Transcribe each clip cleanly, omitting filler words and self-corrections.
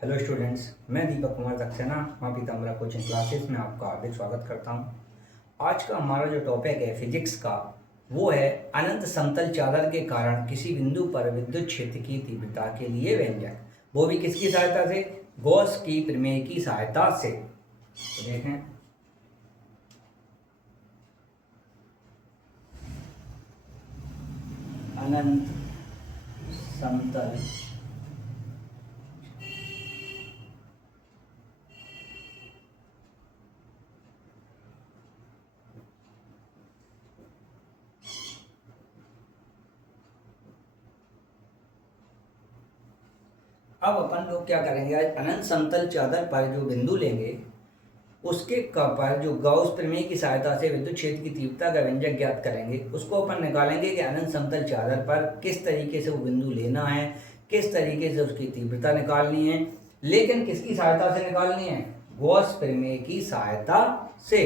Hello students, मैं दीपक कुमार सक्सेना माँ Pitambara coaching classes में आपका हार्दिक स्वागत करता हूँ। आज का हमारा जो टॉपिक है फिजिक्स का, वो है अनंत समतल चादर के कारण किसी बिंदु पर विद्युत क्षेत्र की तीव्रता के लिए व्यंजक, वो भी किसकी सहायता से? गॉस की प्रमेय की सहायता से। तो देखें, अनंत समतल अब अपन लोग क्या करेंगे, आज अनंत समतल चादर पर जो बिंदु लेंगे उसके पर जो गाउस प्रमेय की सहायता से विद्युत क्षेत्र की तीव्रता का व्यंजक ज्ञात करेंगे। उसको अपन निकालेंगे कि अनंत समतल चादर पर किस तरीके से वो बिंदु लेना है, किस तरीके से उसकी तीव्रता निकालनी है, लेकिन किसकी सहायता से निकालनी है? गॉस प्रमेय की सहायता से।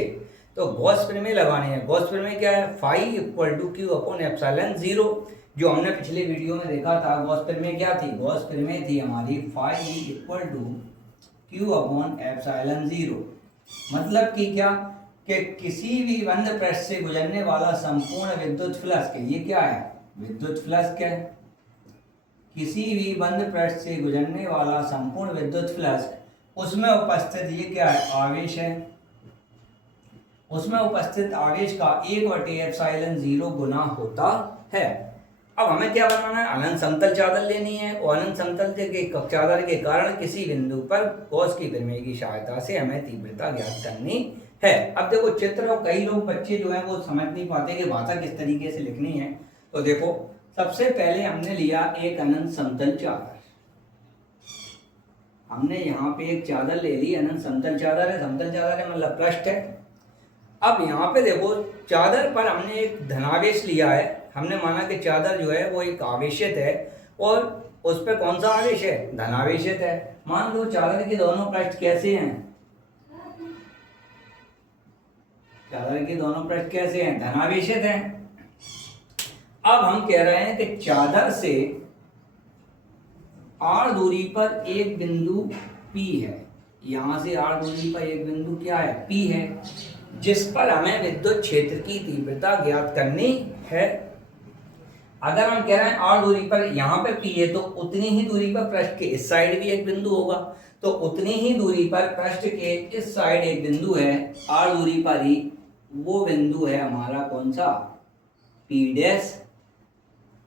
तो गॉस प्रमेय लगानी है। गॉस प्रमेय क्या है? Phi equal to Q upon epsilon zero. जो हमने पिछले वीडियो में देखा था, गॉस प्रमेय क्या थी? गॉस प्रमेय थी हमारी phi equal to Q upon epsilon zero. मतलब कि क्या कि किसी भी बंद पृष्ठ से गुजरने वाला संपूर्ण विद्युत फ्लक्स, ये क्या है? विद्युत फ्लक्स क्या है? किसी भी बंद पृष्ठ से गुजरने वाला संपूर्ण विद्युत फ्लक्स, उसमें उपस्थित ये क्या है? आवेश है। उसमें उपस्थित आवेश का 1/एप्सिलॉन 0 गुना होता है। अब हमें क्या बनाना है? अनंत समतल चादर लेनी है और अनंत समतल के चादर के कारण किसी बिंदु पर गॉस की प्रमेय की सहायता से हमें तीव्रता ज्ञात करनी है। अब देखो चित्र, और कई लोग बच्चे जो हैं वो समझ नहीं पाते कि भाषा किस तरीके से लिखनी है। तो देखो, सबसे पहले हमने लिया एक अनंत समतल चादर। हमने यहाँ पे एक चादर ले ली, अनंत समतल चादर है। समतल चादर है मतलब पृष्ठ है। अब यहाँ पे देखो, चादर पर हमने एक धनावेश लिया है। हमने माना कि चादर जो है वो एक आवेशित है और उस पर कौन सा आवेश है? धनावेशित है। मान लो चादर के दोनों पृष्ठ कैसे हैं? चादर के दोनों पृष्ठ कैसे हैं? धनावेशित हैं। अब हम कह रहे हैं कि चादर से r दूरी पर एक बिंदु P है। यहां से r दूरी पर एक बिंदु क्या है? P है, जिस पर हमें विद्युत क्षेत्र की तीव्रता ज्ञात करनी है। अगर हम कह रहे हैं r दूरी पर यहाँ पे P है, तो उतनी ही दूरी पर पृष्ठ के इस साइड भी एक बिंदु होगा। तो उतनी ही दूरी पर पृष्ठ के इस साइड एक बिंदु है, r दूरी पर ही। वो बिंदु है हमारा कौन सा? P dash.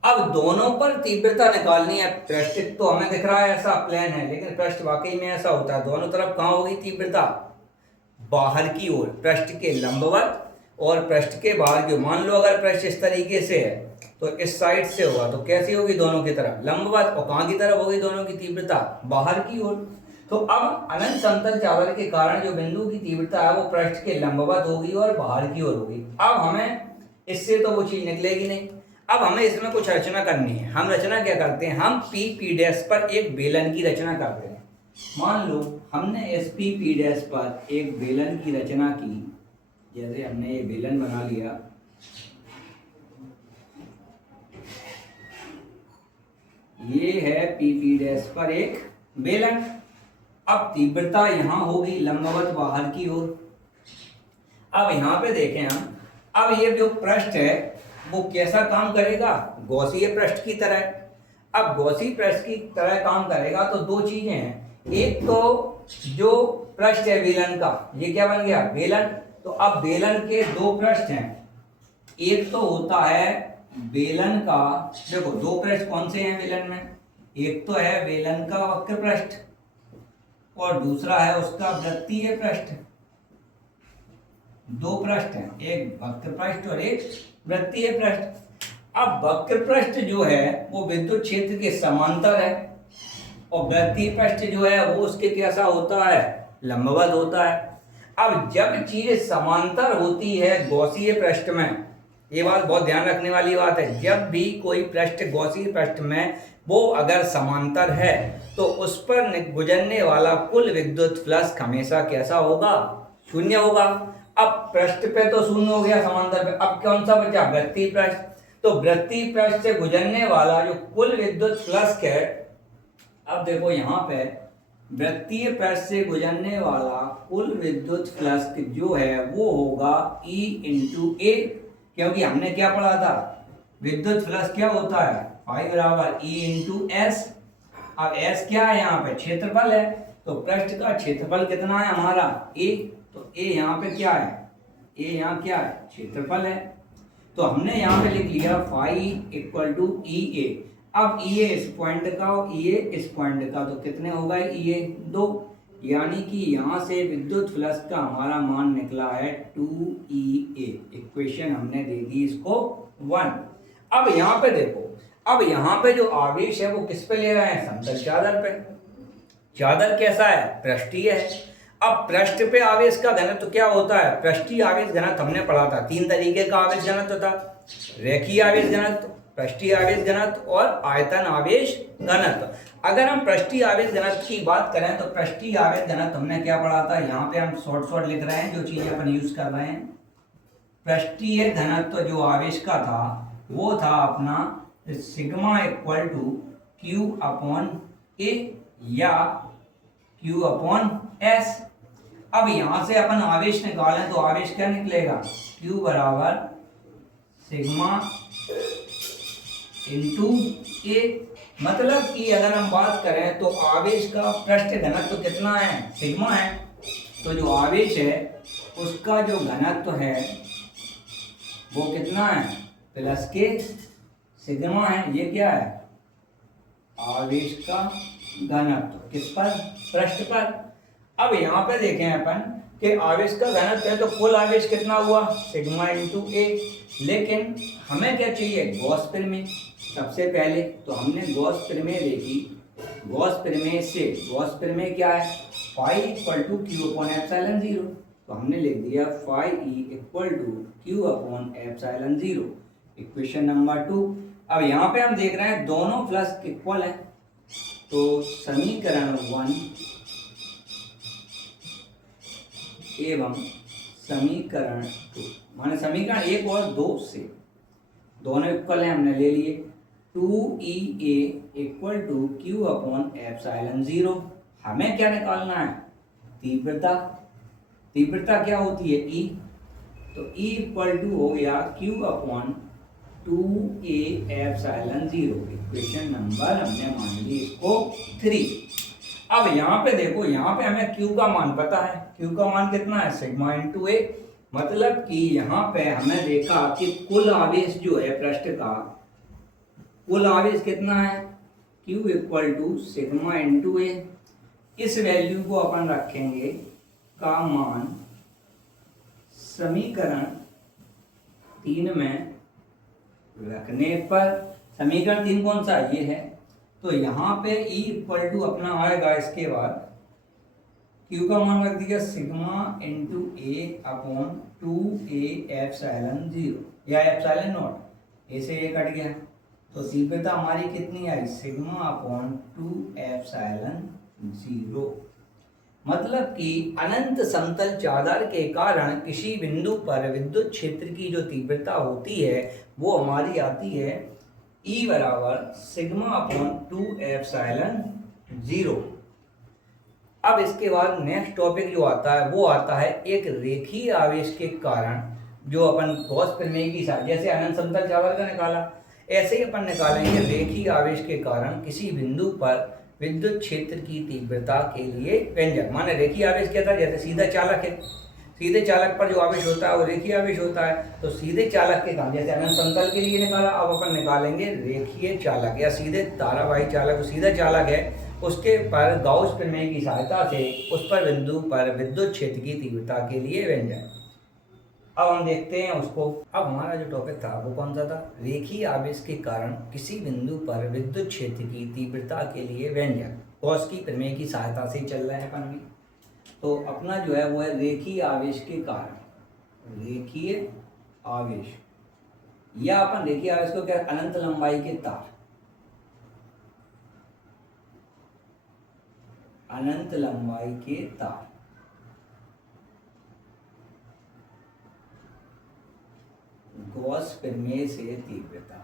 अब दोनों पर तीव्रता निकालनी है। पृष्ठ तो हमें दिख रहा है ऐसा प्लेन है, लेकिन पृष्ठ वाकई में ऐसा होता है। दोनों तरफ कहाँ होगी तीव्रता? बाहर की ओर, पृष्ठ के लंबवत और पृष्ठ के बाहर की। मान लो अगर पृष्ठ इस तरीके से है तो इस साइड से होगा, तो कैसी होगी? दोनों की तरफ लंबवत। और कहाँ की तरफ होगी दोनों की तीव्रता? बाहर की ओर। तो अब अनंत समतल चादर के कारण जो बिंदु की तीव्रता है वो पृष्ठ के लंबवत होगी और बाहर की ओर होगी। अब हमें इससे तो वो चीज निकलेगी नहीं। अब हमें इसमें कुछ रचना करनी है। हम रचना क्या करते हैं? हम पी डैश पर एक बेलन की रचना करते हैं। मान लो हमने एस पी डैश पर एक बेलन की रचना की। जैसे हमने ये बेलन बना लिया, ये है पी डैश पर एक बेलन। अब तीव्रता यहां होगी लंबवत बाहर की ओर। अब यहां पे देखें हम, अब ये जो पृष्ठ है वो कैसा काम करेगा? गॉसीय पृष्ठ की तरह। अब गॉसीय पृष्ठ की तरह काम करेगा तो दो चीजें हैं। एक तो जो पृष्ठ है बेलन का, ये क्या बन गया? बेलन। तो अब बेलन के दो पृष्ठ हैं। एक तो होता है बेलन का, देखो दो पृष्ठ कौन से हैं बेलन में? एक तो है बेलन का वक्र पृष्ठ और दूसरा है उसका वृत्तीय पृष्ठ। दो पृष्ठ हैं, एक वक्र पृष्ठ और एक वृत्तीय पृष्ठ। अब वक्र पृष्ठ जो है वो विद्युत क्षेत्र के समांतर है और वृत्तीय पृष्ठ जो है वो उसके कैसा होता है? लंबवत होता है। अब जब चीज समांतर होती है गॉसीय पृष्ठ में, ये बात बहुत ध्यान रखने वाली बात है, जब भी कोई पृष्ठ गॉसीय पृष्ठ में वो अगर समांतर है तो उस पर गुजरने वाला कुल विद्युत फ्लक्स हमेशा कैसा होगा? शून्य होगा। अब पृष्ठ पे तो शून्य हो गया समांतर पे, अब कौन सा बचा? वृत्तीय पृष्ठ। तो वृत्तीय पृष्ठ से गुजरने वाला जो कुल विद्युत फ्लक्स है, अब देखो यहाँ पे वृत्तीय पृष्ठ से गुजरने वाला कुल विद्युत फ्लक्स जो है वो होगा E इंटू ए, क्योंकि हमने क्या पढ़ा था, विद्युत फ्लक्स क्या होता है, फाई बराबर E इंटू एस। अब एस क्या है, यहाँ पे क्षेत्रफल है, तो पृष्ठ का क्षेत्रफल कितना है हमारा ए, तो ए यहाँ पे क्या है, ए यहाँ क्या है, क्षेत्रफल है। तो हमने यहाँ पे लिख लिया फाई इक्वल टू ई ए। अब ई ए इस पॉइंट का और ई ए इस पॉइंट का, तो कितने हो गए ई ए 2, यानी कि यहाँ से विद्युत फ्लक्स का हमारा मान निकला है 2E ए। इक्वेशन हमने दे दी इसको 1। अब यहाँ पे देखो, अब यहाँ पे जो आवेश है वो किस पे ले रहे हैं, समतल चादर पे। चादर कैसा है, पृष्ठीय है। अब पृष्ठ पे आवेश का घनत्व क्या होता है, पृष्ठीय आवेश घनत्व हमने पढ़ा था, 3 तरीके का आवेश घनत्व था, रेखीय आवेश घनत्व, पृष्ठीय आवेश घनत्व और आयतन आवेश घनत्व। अगर हम पृष्ठीय आवेश घनत्व की बात करें तो पृष्ठीय आवेश घनत्व हमने क्या पढ़ा था, यहाँ पे हम शॉर्ट लिख रहे हैं जो चीजें अपन यूज कर रहे हैं। पृष्ठीय घनत्व जो आवेश का था वो था अपना sigma equal to Q upon A या क्यू अपॉन एस। अब यहां से अपन आवेश निकालें तो आवेश क्या निकलेगा, क्यू बराबर सिग्मा इंटू ए। मतलब कि अगर हम बात करें तो आवेश का पृष्ठ घनत्व कितना है, सिग्मा है, तो जो आवेश है उसका जो घनत्व है वो कितना है, प्लस के सिग्मा है। ये क्या है, आवेश का घनत्व किस पर, पृष्ठ पर। अब यहाँ पे देखें अपन कि आवेश का घनत्व है तो कुल आवेश कितना हुआ, सिग्मा इंटू ए। लेकिन हमें क्या चाहिए, गॉस प्रमेय। सबसे पहले तो हमने गॉस प्रमेय देखी, गॉस प्रमेय से, गॉस प्रमेय क्या है, phi equal to Q upon epsilon 0, तो हमने लिख दिया phi E equal to Q upon epsilon 0, equation number 2। अब यहाँ पे हम देख रहे हैं दोनों फ्लक्स इक्वल है, तो समीकरण 1 एवं समीकरण 2, माने समीकरण 1 और 2 से दोनों इक्वल है, हमने ले लिए 2E a equal to Q upon epsilon 0। हमें क्या निकालना है, तीव्रता। तीव्रता क्या होती है, E, तो E इक्वल टू हो गया Q upon 2A epsilon 0, equation number हमने मान ली इसको 3। अब यहाँ पे देखो, यहाँ पे हमें Q का मान पता है, Q का मान कितना है, सिग्मा इंटू ए। मतलब कि यहाँ पे हमें देखा कि कुल आवेश जो है पृष्ठ का, कुल आवेश कितना है, Q equal to sigma into A. इस वैल्यू को अपन रखेंगे का मान समीकरण 3 में रखने पर, समीकरण 3 कौन सा, ये है, तो यहाँ पे E इक्वल टू अपना आएगा, इसके बाद Q का मान रख दिया सिग्मा इंटू ए अपॉन 2A एप्सिलॉन 0 या एप्सिलॉन नॉट, ए से ये कट गया, तो तीव्रता हमारी कितनी आई, सिग्मा अपॉन 2 एप्सिलॉन 0। मतलब कि अनंत समतल चादर के कारण किसी बिंदु पर विद्युत क्षेत्र की जो तीव्रता होती है वो हमारी आती है E बराबर सिग्मा अपॉन 2 एप्सिलॉन 0। अब इसके बाद नेक्स्ट टॉपिक जो आता है वो आता है एक रेखीय आवेश के कारण, जो अपन गॉस प्रमेय की साथ, जैसे अनंत समतल चादर का निकाला ऐसे ही अपन निकालेंगे रेखीय आवेश के कारण किसी बिंदु पर विद्युत क्षेत्र की तीव्रता के लिए व्यंजक। माने रेखीय आवेश क्या था, जैसे सीधा चालक है, सीधे चालक पर जो आवेश होता है वो रेखीय आवेश होता है, तो सीधे चालक के काम, जैसे अनंत समतल के लिए निकाला, अब अपन निकालेंगे रेखीय चालक या सीधे धारावाही चालक, सीधा चालक है उसके पर गाउस प्रमेय की सहायता से उस पर बिंदु पर विद्युत क्षेत्र की तीव्रता के लिए व्यंजक। अब हम देखते हैं उसको। अब हमारा जो टॉपिक था वो कौन सा था, रेखीय आवेश के कारण किसी बिंदु पर विद्युत क्षेत्र की तीव्रता के लिए व्यंजक, गॉस की प्रमेय की सहायता से चल रहा है अपन भी। तो अपना जो है वो है रेखीय आवेश के कारण, रेखीय आवेश, या अपन रेखीय आवेश को क्या, अनंत लंबाई के तार, अनंत लंबाई के तार, गॉस प्रमेय से तीव्रता,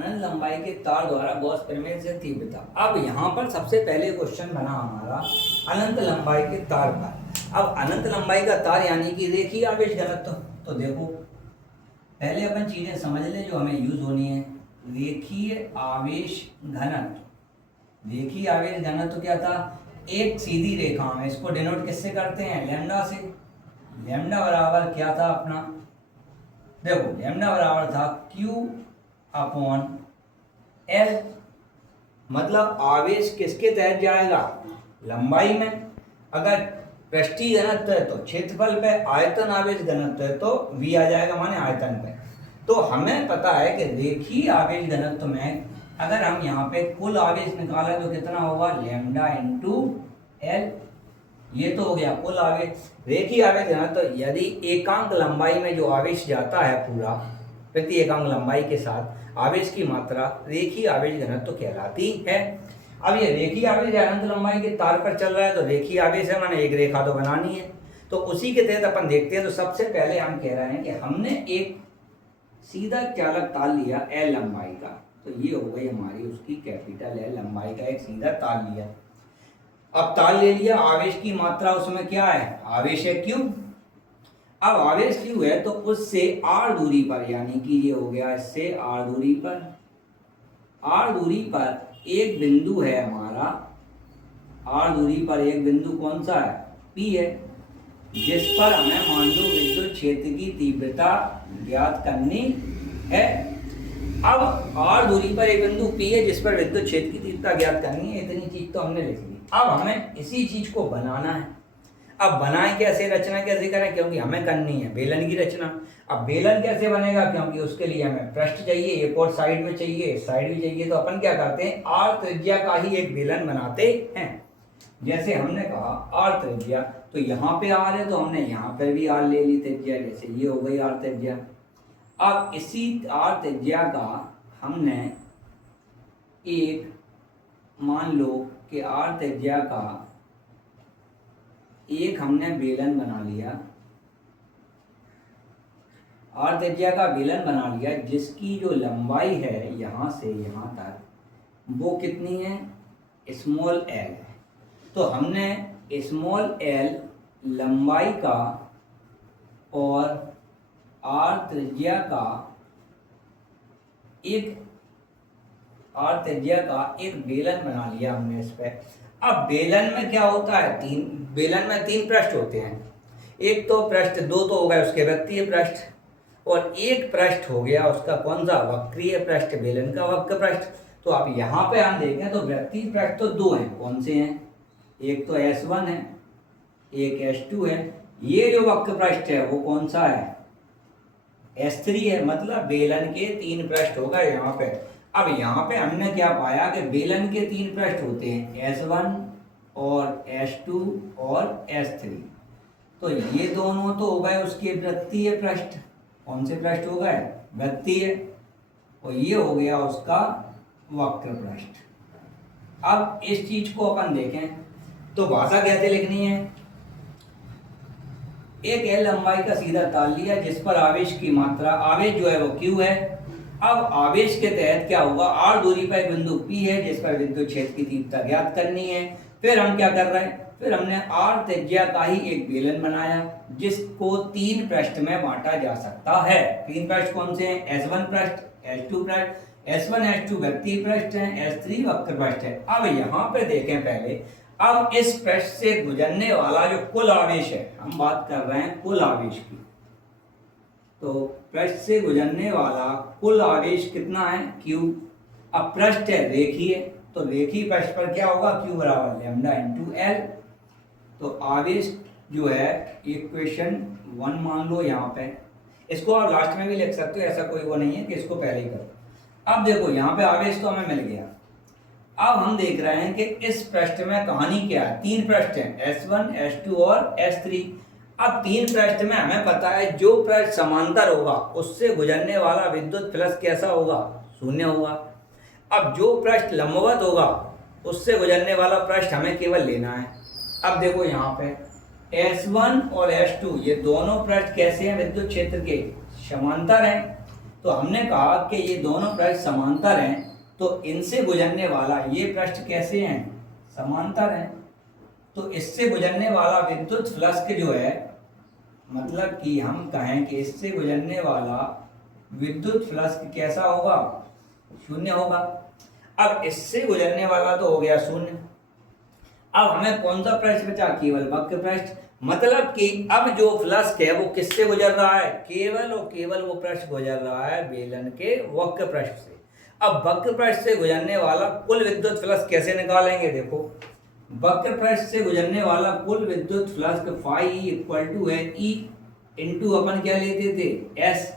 अनंत लंबाई के तार द्वारा गॉस प्रमेय से तीव्रता। अब यहाँ पर सबसे पहले क्वेश्चन बना हमारा अनंत लंबाई के तार पर। अब अनंत लंबाई का तार यानी कि रेखीय आवेश घनत्व। तो देखो पहले अपन चीजें समझ ले जो हमें यूज होनी है। रेखीय आवेश घनत्व, रेखीय आवेश घनत्व क्या था? एक सीधी रेखा में, इसको डिनोट किससे करते हैं? लैम्डा से। लैम्डा बराबर क्या था अपना? देखो लैम्डा बराबर था Q अपॉन L। मतलब आवेश किसके तहत जाएगा? लंबाई में। अगर पृष्ठीय घनत्व है तो क्षेत्रफल पे, आयतन आवेश घनत्व है तो V आ जाएगा, माने आयतन पे। तो हमें पता है कि रेखीय आवेश घनत्व में अगर हम यहाँ पे कुल आवेश निकाला तो कितना होगा? Lambda into L। ये तो हो गया कुल आवेश। रेखीय आवेश घनत्व तो यदि एकांक लंबाई में जो आवेश जाता है पूरा प्रति एकांक लंबाई के साथ, आवेश की मात्रा रेखीय आवेश घनत्व कहलाती है। अब ये रेखीय आवेश अनंत लंबाई के तार पर चल रहा है तो रेखीय आवेश है, माने एक रेखा तो बनानी है। तो उसी के तहत अपन देखते हैं। तो सबसे पहले हम कह रहे हैं कि हमने एक सीधा चालक तार लिया L लंबाई का। तो ये हो गई हमारी उसकी कैपिटल L लंबाई का एक सीधा तार लिया। अब तार ले लिया, आवेश की मात्रा उसमें क्या है? आवेश है Q। अब आवेश Q है तो उससे R दूरी पर, यानी कि ये हो गया इससे R दूरी पर, R दूरी पर एक बिंदु है हमारा। R दूरी पर एक बिंदु कौन सा है? P है, जिस पर हमें मान लो विद्युत क्षेत्र की तीव्रता ज्ञात करनी है। अब R दूरी पर एक बिंदु P है जिस पर विद्युत क्षेत्र की तीव्रता ज्ञात करनी है। इतनी चीज तो हमने लिख ली। अब हमें इसी चीज को बनाना है। अब बनाए कैसे, रचना कैसे करें? क्योंकि हमें करनी है बेलन की रचना। अब बेलन कैसे बनेगा? क्योंकि उसके लिए हमें पृष्ठ चाहिए, एक और साइड में चाहिए, साइड भी चाहिए। तो अपन क्या करते हैं? R त्रिज्या का ही एक बेलन बनाते हैं। जैसे हमने कहा R त्रिज्या, तो यहाँ पे R है तो हमने यहाँ पे भी R ले ली त्रिज्या। जैसे ये हो गई R त्रिज्या। अब इसी R त्रिज्या का हमने एक, मान लो कि R त्रिज्या का एक हमने बेलन बना लिया, R त्रिज्या का बेलन बना लिया, जिसकी जो लंबाई है यहाँ से यहाँ तक वो कितनी है? स्मॉल l है। तो हमने स्मॉल l लंबाई का और R त्रिज्या का एक बेलन बना लिया हमने इस पे। अब बेलन में क्या होता है? बेलन में तीन पृष्ठ होते हैं। एक तो पृष्ठ, दो तो हो गए उसके वृत्तीय पृष्ठ, और एक पृष्ठ हो गया उसका कौन सा? वक्रीय पृष्ठ, बेलन का वक्र पृष्ठ। तो अब यहाँ पे हम देखें तो वृत्तीय पृष्ठ तो दो हैं। कौन से हैं? एक तो S1 है, एक S2 है। ये जो वक्र पृष्ठ है वो कौन सा है? S3 है। मतलब बेलन के तीन पृष्ठ हो गए यहाँ पे। अब यहाँ पे हमने क्या पाया कि बेलन के तीन पृष्ठ होते हैं, S1 और S2 और S3। तो ये दोनों तो हो गए उसके वृत्तीय पृष्ठ। कौन से पृष्ठ हो गए? वृत्तीय। और ये हो गया उसका वक्र पृष्ठ। अब इस चीज को अपन देखें तो भाषा कैसे लिखनी है? एक L लंबाई का सीधा तार लिया जिस पर आवेश की मात्रा, आवेश जो है वो Q है। अब आवेश के तहत क्या होगा? R दूरी पर एक बिंदु P है जिस पर विद्युत क्षेत्र की तीव्रता ज्ञात करनी है। फिर हम क्या कर रहे हैं? फिर हमने R त्रिज्या का ही एक बेलन बनाया जिसको तीन पृष्ठ में बांटा जा सकता है। तीन पृष्ठ कौन से हैं? S1 पृष्ठ, S2 पृष्ठ। S1 S2 वृत्तीय पृष्ठ हैं, S3 वक्र पृष्ठ है। अब यहाँ पे देखें पहले, अब इस पृष्ठ से गुजरने वाला जो कुल आवेश है, हम बात कर रहे हैं कुल आवेश की। तो पृष्ठ से गुजरने वाला कुल आवेश कितना है? Q। अब पृष्ठ है रेखीय, तो रेखीय पृष्ठ पर क्या होगा? Q बराबर लैम्डा इंटू L। तो आवेश जो है इक्वेशन 1 मान लो यहाँ पे। इसको आप लास्ट में भी लिख सकते हो, ऐसा कोई वो नहीं है कि इसको पहले ही करो। अब देखो यहाँ पे आवेश तो हमें मिल गया। अब हम देख रहे हैं कि इस पृष्ठ में कहानी क्या है? तीन पृष्ठ हैं, S1 S2 और S3। अब तीन पृष्ठ में हमें पता है जो पृष्ठ समांतर होगा उससे गुजरने वाला विद्युत फ्लक्स कैसा होगा? शून्य होगा। अब जो पृष्ठ लंबवत होगा उससे गुजरने वाला पृष्ठ हमें केवल लेना है। अब देखो यहाँ पे S1 और S2 ये दोनों पृष्ठ कैसे हैं? विद्युत क्षेत्र के समांतर हैं। तो हमने कहा कि ये दोनों पृष्ठ समांतर हैं, तो इनसे गुजरने वाला ये पृष्ठ कैसे हैं, समांतर हैं। तो इससे गुजरने वाला विद्युत फ्लक्स जो है, मतलब कि हम कहें कि इससे गुजरने वाला विद्युत फ्लक्स कैसा होगा, शून्य होगा। अब इससे गुजरने वाला तो हो गया शून्य। अब हमें कौन सा पृष्ठ बचा, केवल वक्र पृष्ठ। मतलब कि अब जो फ्लक्स है वो किससे गुजर रहा है, केवल और केवल वो पृष्ठ गुजर रहा है बेलन के वक्र पृष्ठ से। अब वक्र पृष्ठ से गुजरने वाला कुल विद्युत फ्लक्स कैसे निकालेंगे, देखो वक्र पृष्ठ से गुजरने वाला कुल विद्युत फ्लक्स फाई इक्वल टू है ई इंटू अपन क्या लेते थे, एस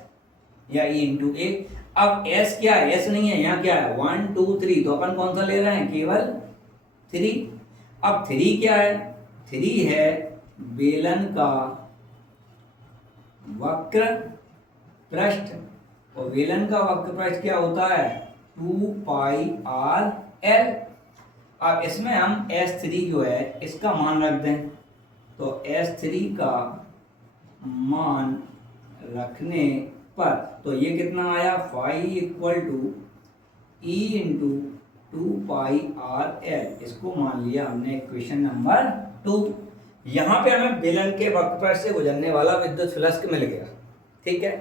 या ई इंटू ए। अब एस क्या है, एस नहीं है, यहाँ क्या है 1 2 3, तो अपन कौन सा ले रहे हैं, केवल 3। अब 3 क्या है, 3 है बेलन का वक्र पृष्ठ, और बेलन का वक्र पृष्ठ क्या होता है 2 पाई आर एल। अब इसमें हम S3 जो है इसका मान रख दें, तो S3 का मान रखने पर तो ये कितना आया, phi equal to E into 2 pi R L. इसको मान लिया हमने इक्वेशन नंबर 2। यहाँ पे हमें बेलन के वक्र पृष्ठ से गुजरने वाला विद्युत फ्लक्स मिल गया, ठीक है।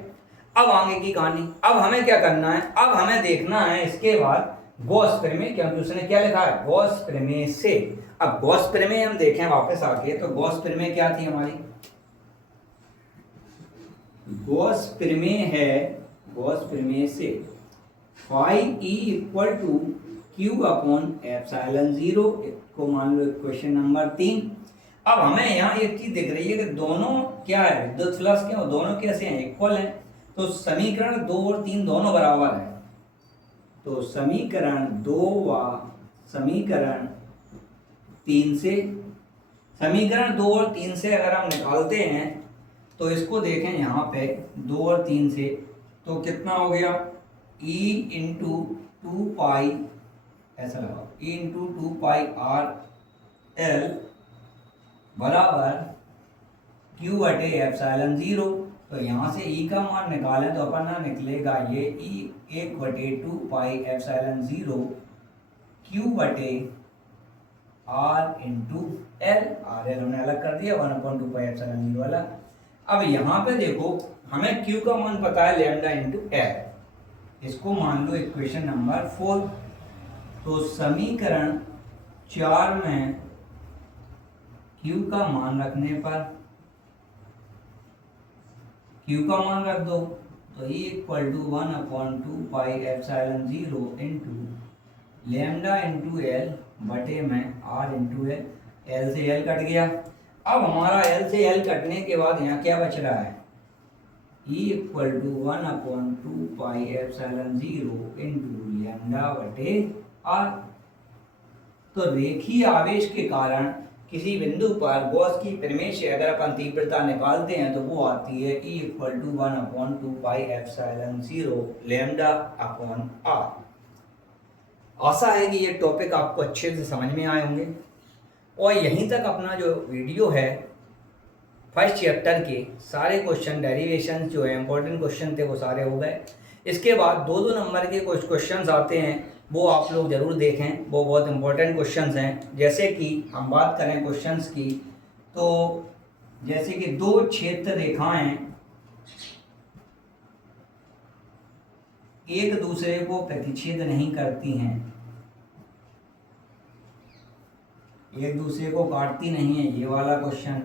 अब आगे की कहानी, अब हमें क्या करना है, अब हमें देखना है इसके बाद गॉस प्रमेय, क्योंकि उसने क्या लिखा है, गॉस प्रमेय से। अब गॉस प्रमेय हम देखें वापस आके, तो गॉस प्रमेय क्या थी हमारी, गॉस प्रमेय है, गॉस प्रमेय से phi E equal to Q upon epsilon 0, इसको मान लो क्वेश्चन नंबर 3। अब हमें यहाँ एक चीज दिख रही है कि दोनों क्या है, विद्युत फ्लक्स क्या, दोनों कैसे हैं, इक्वल हैं। तो समीकरण 2 और 3 दोनों बराबर है, तो समीकरण 2 व समीकरण 3 से, समीकरण 2 और 3 से अगर हम निकालते हैं तो इसको देखें यहाँ पे 2 और 3 से, तो कितना हो गया E इंटू 2 पाई, ऐसा लगाओ E into 2 pi R L बराबर Q बटे एप्सिलॉन 0। तो यहाँ से E का मान निकालें तो अपन ना निकलेगा ये E 1 बटे 2 पाई एप्सिलॉन 0 Q बटे R into L, R L हमने अलग कर दिया, 1/2 पाई एप्सिलॉन 0 अलग। अब यहाँ पे देखो हमें Q का मान पता है लैम्डा इंटू एल, इसको मान लो इक्वेशन नंबर 4। तो समीकरण 4 में Q का मान रखने पर, Q का मान रख दो, तो E equal to 1/2 pi epsilon 0 into lambda into L बटे में R इंटू एल, एल से एल कट गया। अब हमारा एल से एल कटने के बाद यहाँ क्या बच रहा है, E equal to 1/2 pi epsilon 0 into lambda बटे R। तो रेखीय आवेश के कारण किसी बिंदु पर गॉस की प्रमेय से अगर अपन तीव्रता निकालते हैं तो वो आती है E equal to 1/2 pi epsilon 0 lambda upon R। आशा है कि ये टॉपिक आपको अच्छे से समझ में आए होंगे, और यहीं तक अपना जो वीडियो है फर्स्ट चैप्टर के सारे क्वेश्चन डेरिवेशन जो है इंपॉर्टेंट क्वेश्चन थे वो सारे हो गए। इसके बाद 2-2 नंबर के कुछ क्वेश्चंस आते हैं, वो आप लोग ज़रूर देखें, वो बहुत इंपॉर्टेंट क्वेश्चंस हैं। जैसे कि हम बात करें क्वेश्चंस की, तो जैसे कि 2 क्षेत्र रेखाएं एक दूसरे को प्रतिच्छेद नहीं करती हैं, एक दूसरे को काटती नहीं है, ये वाला क्वेश्चन।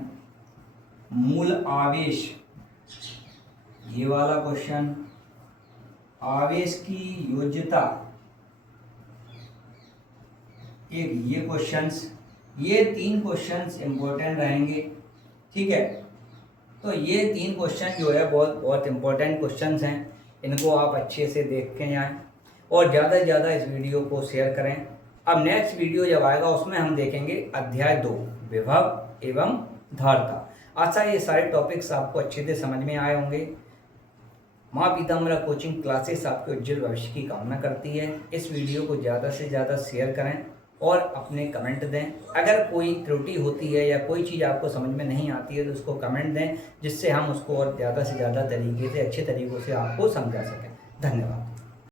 मूल आवेश, ये वाला क्वेश्चन। आवेश की योज्यता, एक ये क्वेश्चंस, ये 3 क्वेश्चंस इंपॉर्टेंट रहेंगे, ठीक है। तो ये 3 क्वेश्चन जो है बहुत बहुत इंपॉर्टेंट क्वेश्चंस हैं, इनको आप अच्छे से देख के जाएँ और ज़्यादा से ज़्यादा इस वीडियो को शेयर करें। अब नेक्स्ट वीडियो जब आएगा उसमें हम देखेंगे अध्याय 2 विभव एवं धारता। अच्छा, ये सारे टॉपिक्स आपको अच्छे से समझ में आए होंगे। माँ पीताम्बरा कोचिंग क्लासेस आपके उज्जवल भविष्य की कामना करती है। इस वीडियो को ज़्यादा से ज़्यादा शेयर करें और अपने कमेंट दें। अगर कोई त्रुटि होती है या कोई चीज़ आपको समझ में नहीं आती है तो उसको कमेंट दें, जिससे हम उसको और ज़्यादा से ज़्यादा तरीके से अच्छे तरीक़ों से आपको समझा सकें। धन्यवाद।